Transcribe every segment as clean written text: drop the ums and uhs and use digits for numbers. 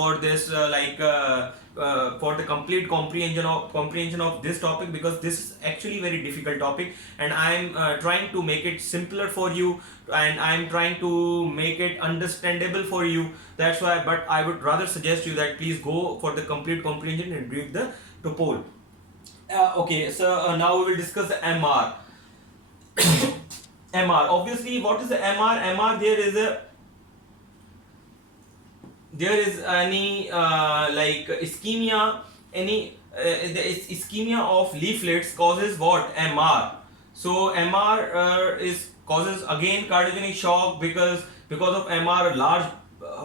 for this for the complete comprehension of this topic, because this is actually very difficult topic, and I am trying to make it simpler for you, and I am trying to make it understandable for you. That's why, but I would rather suggest you that please go for the complete comprehension and read the topol. Okay, so now we will discuss the MR. MR, obviously, what is the MR? MR, there is any like ischemia, the ischemia of leaflets causes what? MR. So MR is causes again cardiogenic shock, because of MR a large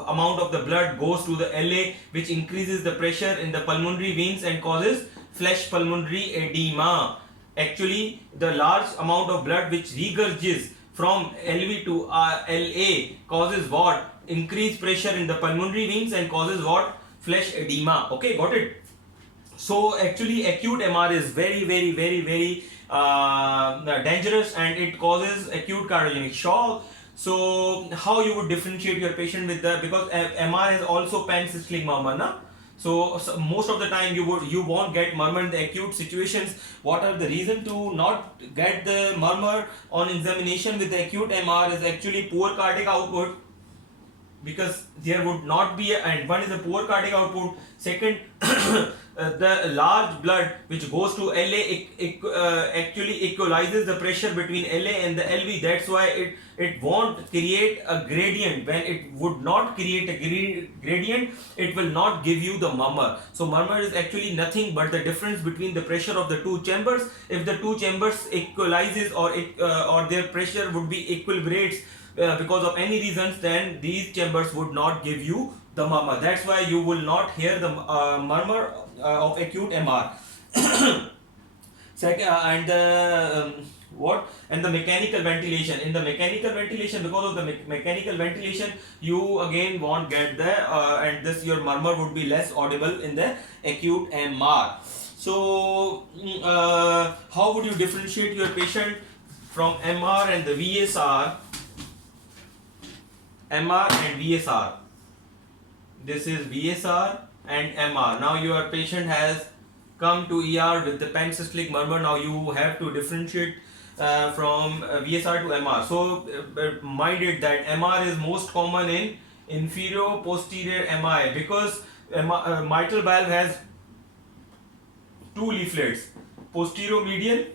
amount of the blood goes to the LA, which increases the pressure in the pulmonary veins and causes flash pulmonary edema. Actually, the large amount of blood which regurgitates from LV to LA causes what? Increased pressure in the pulmonary veins and causes what? Flash edema. Okay, got it? So actually acute MR is very dangerous, and it causes acute cardiogenic shock. So how you would differentiate your patient with the, because MR is also pancyclic murmur, na? So most of the time you won't get murmur in the acute situations. What are the reason to not get the murmur on examination with the acute MR is actually poor cardiac output, because there would not be and one is a poor cardiac output. Second, the large blood which goes to LA actually equalizes the pressure between LA and the LV. That's why it won't create a gradient. When it would not create a gradient, it will not give you the murmur. So murmur is actually nothing but the difference between the pressure of the two chambers. If the two chambers equalizes or their pressure would be equilibrates because of any reasons, then these chambers would not give you the murmur. That's why you will not hear the murmur of acute MR. Second, and the what? And the mechanical ventilation. In the mechanical ventilation, because of the mechanical ventilation, you again won't get the and this your murmur would be less audible in the acute MR. So how would you differentiate your patient from MR and the VSR? MR and VSR. This is VSR and MR. Now your patient has come to ER with the pancyclic murmur. Now you have to differentiate from VSR to MR. So mind it that MR is most common in inferior posterior MI, because mitral valve has two leaflets, posterior medial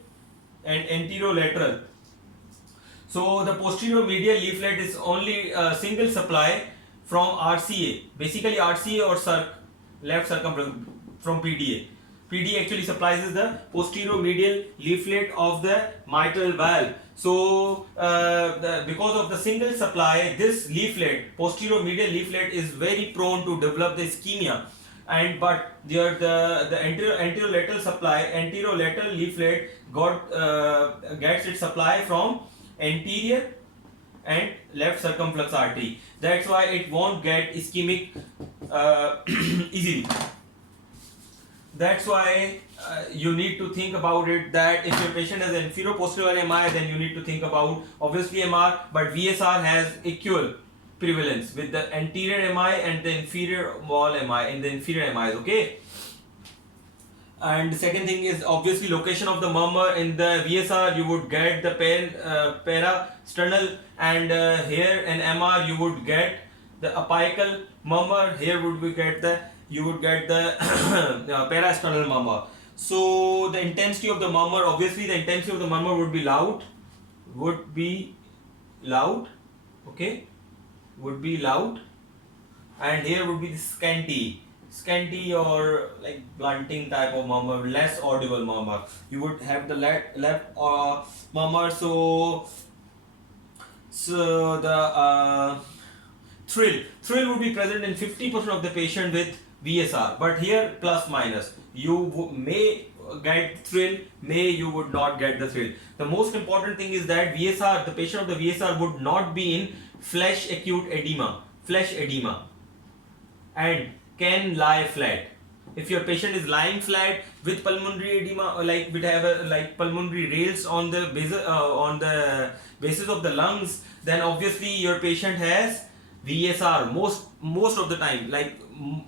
and anterior lateral. So the posterior medial leaflet is only a single supply from RCA, basically RCA or left circumflex from PDA. PDA actually supplies the posterior medial leaflet of the mitral valve. So because of the single supply, this leaflet, posterior medial leaflet, is very prone to develop the ischemia. And but the anterior lateral supply, anterior lateral leaflet gets its supply from anterior and left circumflex artery. That's why it won't get ischemic easily. That's why you need to think about it, that if your patient has inferior posterior MI, then you need to think about obviously MR, but VSR has equal prevalence with the anterior MI and the inferior wall MI in the inferior MIs. Okay. And the second thing is obviously location of the murmur. In the VSR you would get the parasternal, and here in MR you would get the apical murmur. Here you would get the parasternal murmur. So the intensity of the murmur, obviously the intensity of the murmur would be loud, okay, would be loud, and here would be the scanty or like blunting type of murmur, less audible murmur. You would have the left murmur. So the thrill would be present in 50% of the patient with VSR, but here plus minus, you may get thrill, you would not get the thrill. The most important thing is that VSR, the patient of the VSR would not be in flash edema, and can lie flat. If your patient is lying flat with pulmonary edema, or like we have pulmonary rails on the basis of the lungs, then obviously your patient has VSR most of the time, like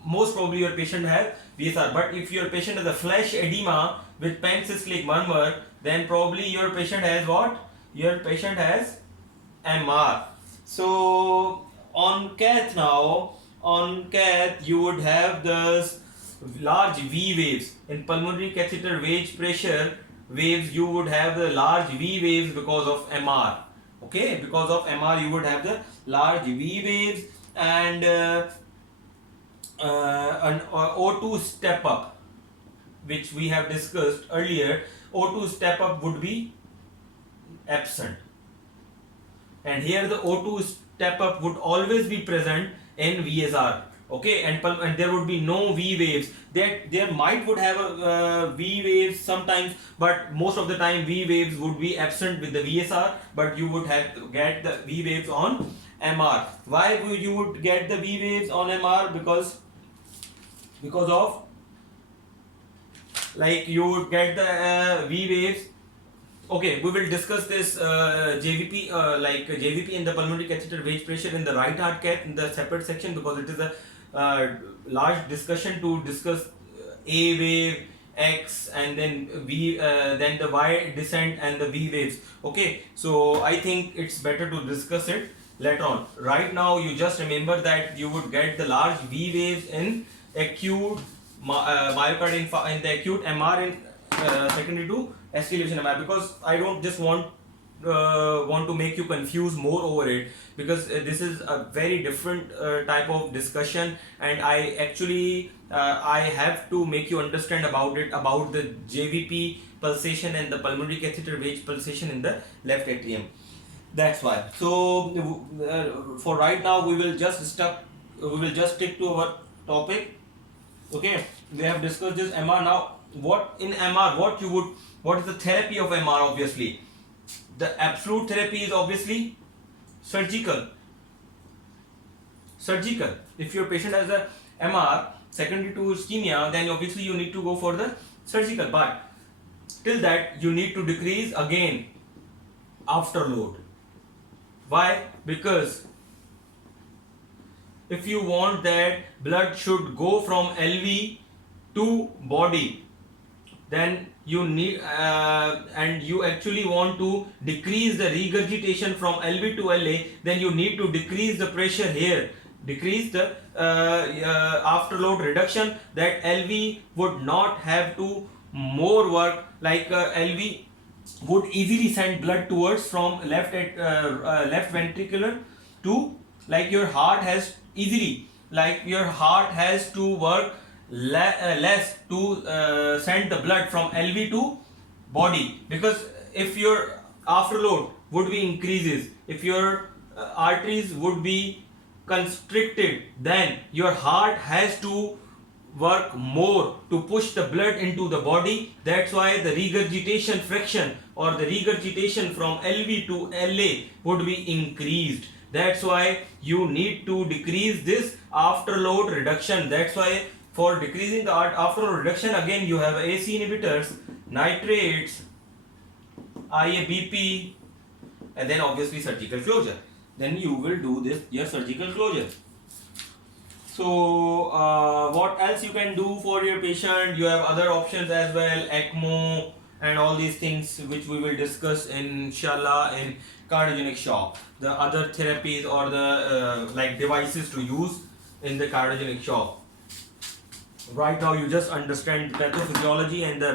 most probably your patient has VSR. But if your patient has a flash edema with pancyclic murmur, then probably your patient has what? Your patient has MR. So on cath now, on cath you would have this large V waves. In pulmonary catheter wave pressure waves, you would have the large V waves because of MR. Okay, because of MR you would have the large V waves, and an O2 step up, which we have discussed earlier. O2 step up would be absent, and here the O2 step up would always be present in VSR. Okay, and there would be no V waves. There might would have a V waves sometimes, but most of the time V waves would be absent with the VSR, but you would have to get the V waves on MR. Why would you would get the V waves on MR? Because of, like, you would get the V waves. Okay, we will discuss this JVP, like JVP in the pulmonary catheter wave pressure in the right heart cath in the separate section, because it is a large discussion to discuss A wave, X, and then V, then the Y descent and the V waves. Okay, so I think it's better to discuss it later on. Right now, you just remember that you would get the large V waves in acute myocardial in the acute MR in secondary to ST elevation MR, because I don't just want to make you confuse more over it, because this is a very different type of discussion, and I actually I have to make you understand about it, about the JVP pulsation and the pulmonary catheter wave pulsation in the left atrium. That's why. So for right now we will just stick to our topic. Okay, we have discussed this MR. Now what in MR, what is the therapy of MR? Obviously the absolute therapy is obviously surgical. If your patient has a MR secondary to ischemia, then obviously you need to go for the surgical, but till that you need to decrease again afterload. Why? Because if you want that blood should go from LV to body, then you need and you actually want to decrease the regurgitation from LV to LA, then you need to decrease the pressure here, decrease the afterload reduction, that LV would not have to more work, like LV would easily send blood towards from left ventricular to, like, your heart has easily, like your heart has to work less to send the blood from LV to body, because if your afterload would be increases, if your arteries would be constricted, then your heart has to work more to push the blood into the body. That's why the regurgitation fraction or the regurgitation from LV to LA would be increased. That's why you need to decrease this afterload reduction. That's why for decreasing the afterload reduction, again you have ACE inhibitors, nitrates, IABP, and then obviously surgical closure. Then you will do this, your surgical closure. So what else you can do for your patient? You have other options as well, ECMO and all these things, which we will discuss inshallah in cardiogenic shock. The other therapies or the like devices to use in the cardiogenic shock. Right now you just understand pathophysiology and the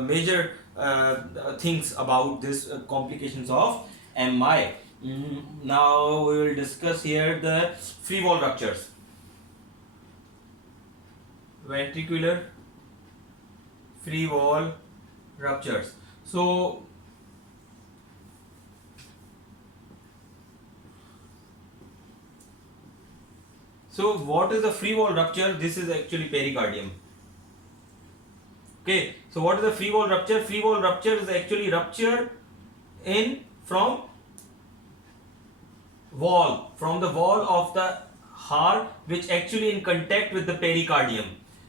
major things about this complications of MI. Now we will discuss here the free wall ruptures, ventricular free wall ruptures. So what is the free wall rupture? This is actually pericardium. Okay, so what is the free wall rupture? Free wall rupture is actually rupture from the wall of the heart, which actually in contact with the pericardium.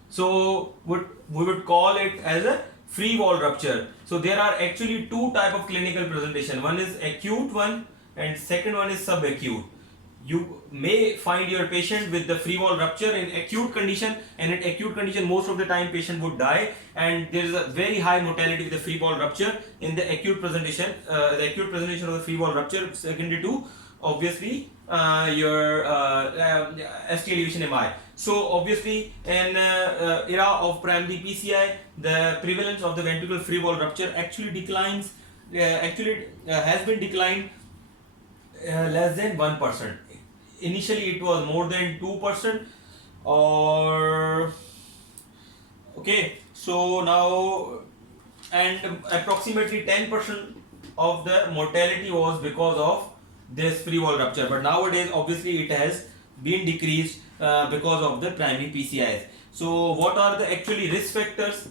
So we would call it as a free wall rupture. So there are actually two type of clinical presentation. One is acute one and second one is subacute. You may find your patient with the free wall rupture in acute condition, and in acute condition most of the time patient would die, and there is a very high mortality with the free wall rupture in the acute presentation. The acute presentation of the free wall rupture secondary to obviously your ST elevation MI. So obviously in era of primary PCI, the prevalence of the ventricular free wall rupture actually declines. Has been declined less than 1%. Initially it was more than 2%, or okay, so now, and approximately 10% of the mortality was because of this free wall rupture, but nowadays obviously it has been decreased because of the primary PCIs. So what are the actually risk factors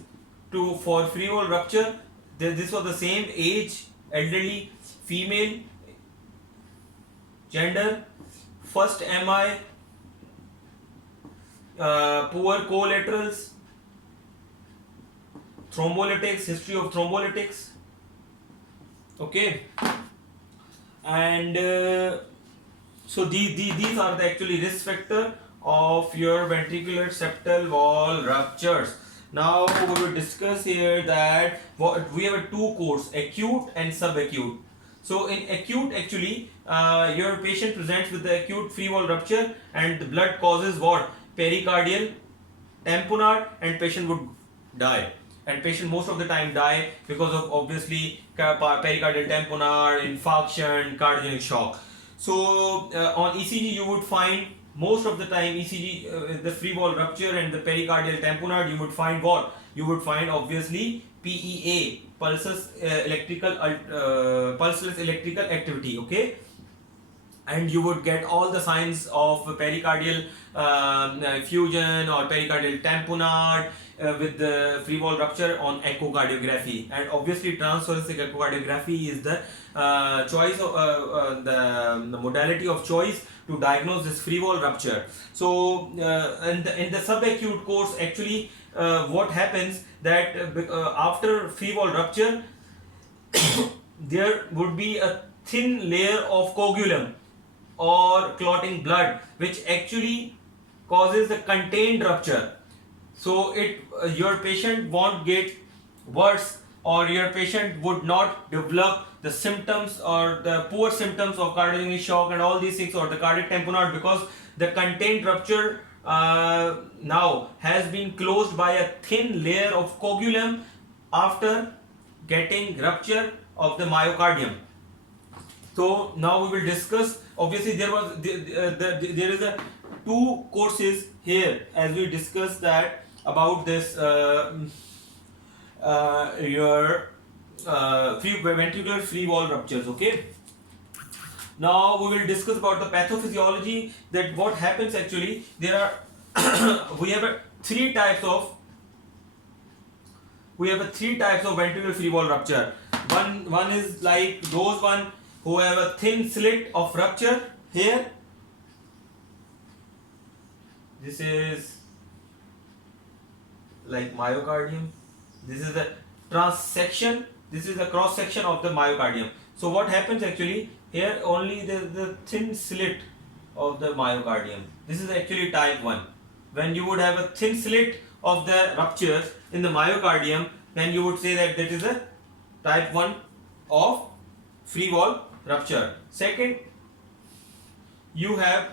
to for free wall rupture? This was the same: age, elderly, female, gender, first MI, poor collaterals, thrombolytics, history of thrombolytics. Okay, and so these are the actually risk factor of your ventricular septal wall ruptures. Now we will discuss here that what we have a two course, acute and subacute. So in acute, actually your patient presents with the acute free wall rupture, and the blood causes what? Pericardial tamponade, and patient would die. And patient most of the time die because of obviously pericardial tamponade, infarction, cardiogenic shock. So on ECG you would find most of the time ECG the free wall rupture and the pericardial tamponade, you would find what? You would find obviously PEA, pulseless electrical activity. Okay, and you would get all the signs of pericardial fusion or pericardial tamponade with the free wall rupture on echocardiography. And obviously transthoracic echocardiography is the choice of the modality of choice to diagnose this free wall rupture. So in the subacute course, actually what happens that after free wall rupture there would be a thin layer of coagulum or clotting blood, which actually causes the contained rupture. So your patient won't get worse, or your patient would not develop the symptoms or the poor symptoms of cardiogenic shock and all these things, or the cardiac tamponade, because the contained rupture now has been closed by a thin layer of coagulum after getting rupture of the myocardium. So now we will discuss. Obviously there is a two courses here, as we discussed that about this your ventricular free wall ruptures. Okay, now we will discuss about the pathophysiology, that what happens actually. There are we have three types of ventricular free wall rupture. One is like those one who have a thin slit of rupture here. This is like myocardium. This is the transection. This is the cross section of the myocardium. So what happens actually here? Only the thin slit of the myocardium. This is actually type 1. When you would have a thin slit of the rupture in the myocardium, then you would say that that is a type 1 of free wall rupture. Second, you have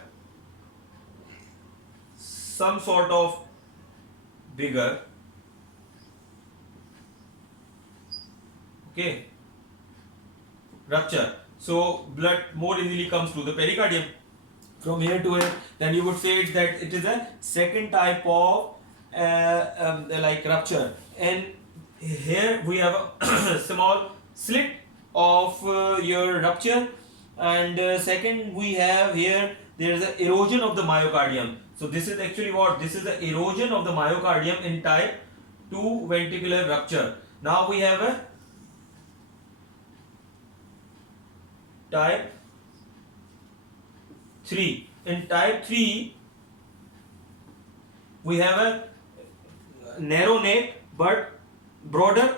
some sort of bigger, okay, rupture. So blood more easily comes to the pericardium from here to here. Then you would say that it is a second type of like rupture. And here we have a small slit of your rupture, and second we have here there is an erosion of the myocardium. So this is actually what? This is the erosion of the myocardium in type 2 ventricular rupture. Now we have a type 3. In type 3 we have a narrow neck but broader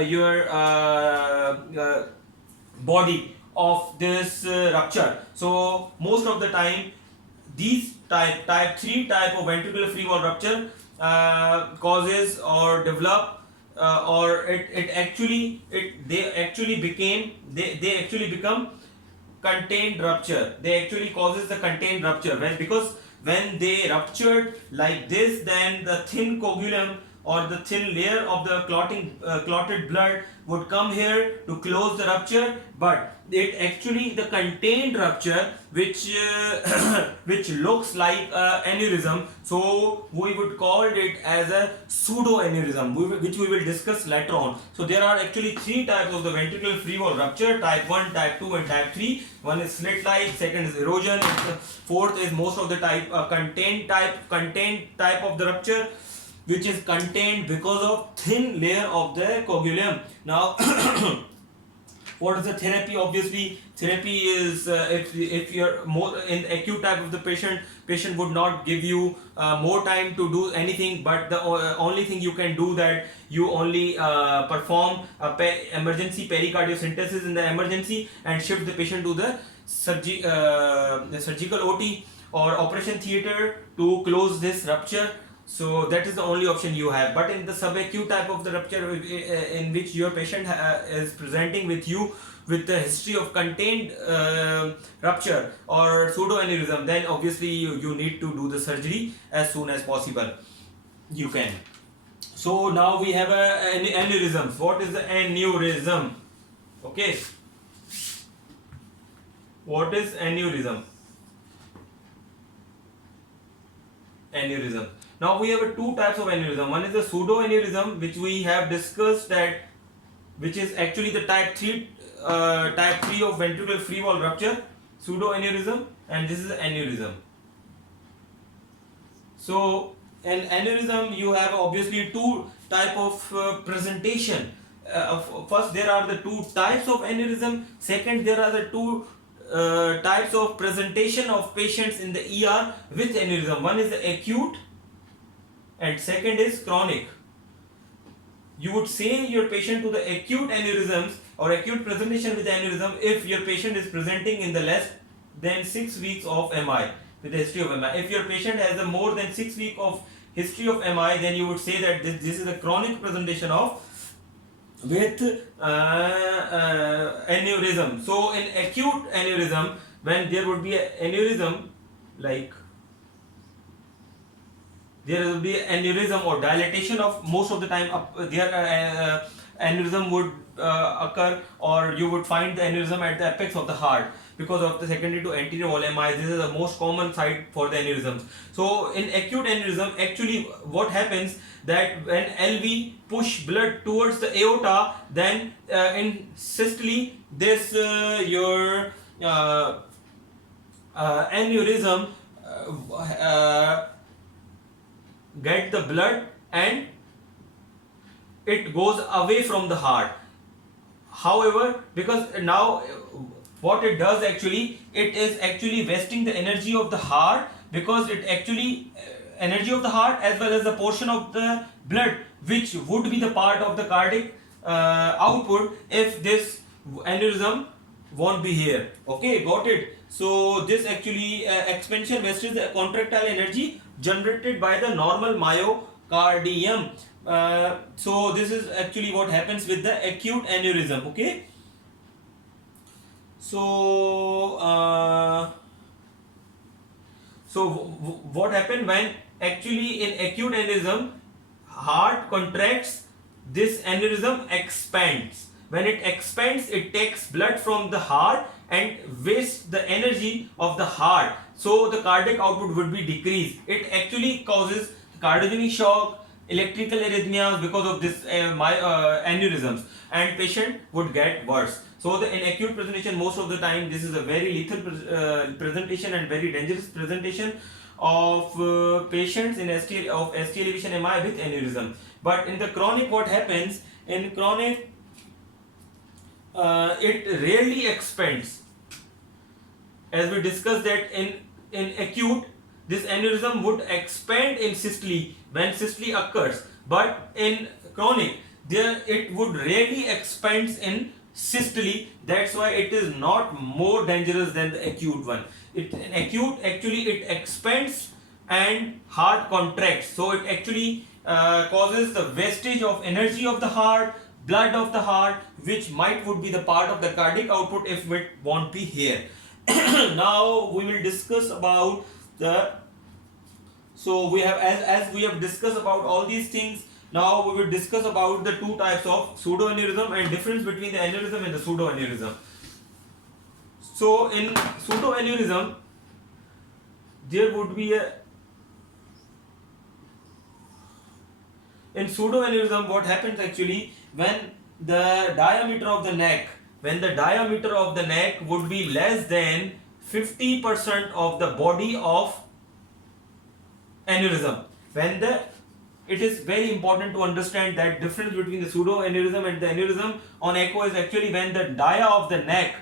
your body of this rupture. So most of the time these type 3 type of ventricular free wall rupture causes or develop or it actually they actually become contained rupture. They actually causes the contained rupture because when they ruptured like this, then the thin coagulum or the thin layer of the clotted blood would come here to close the rupture, but it actually the contained rupture which which looks like aneurysm, so we would call it as a pseudo aneurysm, which we will discuss later on. So there are actually 3 types of the ventricular free wall rupture: type 1, type 2 and type 3. One is slit like, second is erosion, and the fourth is most of the type contained type of the rupture, which is contained because of thin layer of the coagulum. Now what is the therapy? Obviously therapy is if you're more in the acute type of the patient would not give you more time to do anything, but the only thing you can do that you only perform emergency pericardiocentesis in the emergency and shift the patient to the surgical OT or operation theater to close this rupture. So that is the only option you have. But in the subacute type of the rupture in which your patient is presenting with you with the history of contained rupture or pseudoaneurysm, then obviously you need to do the surgery as soon as possible. You can. So now we have aneurysms. What is the aneurysm? Okay. What is aneurysm? Aneurysm. Now we have 2 types of aneurysm. One is the pseudoaneurysm, which we have discussed that, which is actually the type 3 of ventricular free wall rupture, pseudoaneurysm, and this is aneurysm. So in aneurysm you have obviously 2 type of presentation. First there are the 2 types of aneurysm. Second there are the 2 types of presentation of patients in the ER with aneurysm. One is the acute and second is chronic. You would say your patient to the acute aneurysms or acute presentation with aneurysm if your patient is presenting in the less than 6 weeks of MI, with the history of MI. If your patient has a more than 6 week of history of MI, then you would say that this is a chronic presentation of with aneurysm. So in acute aneurysm, when there would be an aneurysm, like there will be aneurysm or dilatation of most of the time aneurysm would occur, or you would find the aneurysm at the apex of the heart because of the secondary to anterior wall MI. This is the most common site for the aneurysms. So in acute aneurysm, actually what happens that when LV push blood towards the aorta, then in systole this your aneurysm get the blood and it goes away from the heart. However, because now what it does actually, it is actually wasting the energy of the heart, because it actually energy of the heart as well as the portion of the blood which would be the part of the cardiac output if this aneurysm won't be here. Okay, got it. So this actually expansion wastes the contractile energy generated by the normal myocardium. So this is actually what happens with the acute aneurysm. Okay. So what happened when actually in acute aneurysm, heart contracts, this aneurysm expands. When it expands, it takes blood from the heart and wastes the energy of the heart. So the cardiac output would be decreased. It actually causes cardiogenic shock, electrical arrhythmias because of this aneurysms, and patient would get worse. So in acute presentation, most of the time this is a very lethal presentation and very dangerous presentation of patients in ST elevation MI with aneurysm. But in the chronic, what happens in chronic, it rarely expands. As we discussed that in acute, this aneurysm would expand in systole when systole occurs, but in chronic, there it would rarely expands in systole. That's why it is not more dangerous than the acute one. In acute, actually it expands and heart contracts, so it actually causes the wastage of energy of the heart, blood of the heart, which would be the part of the cardiac output if it won't be here. Now we will discuss about the, so we have, as we have discussed about all these things, now we will discuss about the two types of pseudoaneurysm and difference between the aneurysm and the pseudoaneurysm. So in pseudoaneurysm, there would be a, in pseudoaneurysm what happens actually, when the diameter of the neck, would be less than 50% of the body of aneurysm. When the, it is very important to understand that difference between the pseudoaneurysm and the aneurysm on echo is actually when the dia of the neck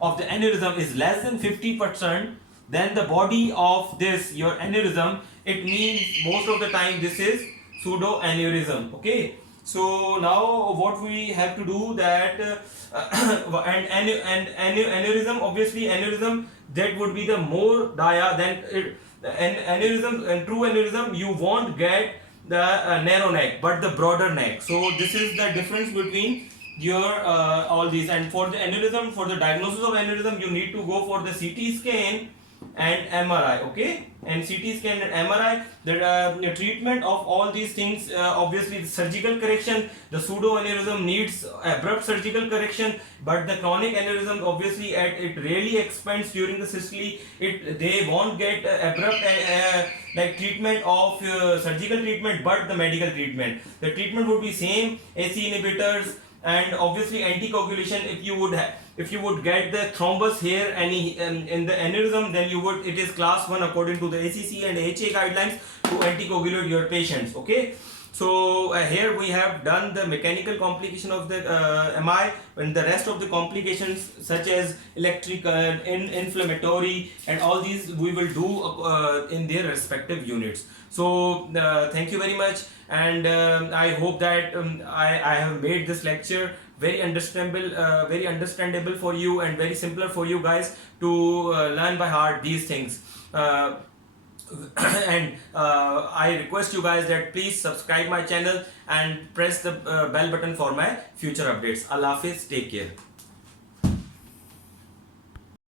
of the aneurysm is less than 50%, then the body of this your aneurysm, it means most of the time this is pseudoaneurysm. Okay, so now what we have to do that aneurysm, obviously aneurysm, that would be the more dia than it, aneurysm, and true aneurysm you won't get the narrow neck but the broader neck. So this is the difference between your all these. And for the aneurysm, for the diagnosis of aneurysm, you need to go for the CT scan and MRI. Okay, and CT scan and MRI, the treatment of all these things, obviously the surgical correction. The pseudoaneurysm needs abrupt surgical correction, but the chronic aneurysm, obviously it really expands during the systole. They won't get abrupt like treatment of surgical treatment, but the medical treatment, the treatment would be same, AC inhibitors and obviously anticoagulation. If you would get the thrombus here any in the aneurysm, then you would, it is class 1 according to the ACC and AHA guidelines to anticoagulate your patients. Okay, so here we have done the mechanical complication of the MI, and the rest of the complications such as electrical, inflammatory, and all these we will do in their respective units. So thank you very much, and I hope that I have made this lecture very understandable for you and very simpler for you guys to learn by heart these things. And I request you guys that please subscribe my channel and press the bell button for my future updates. Allah Hafiz, take care.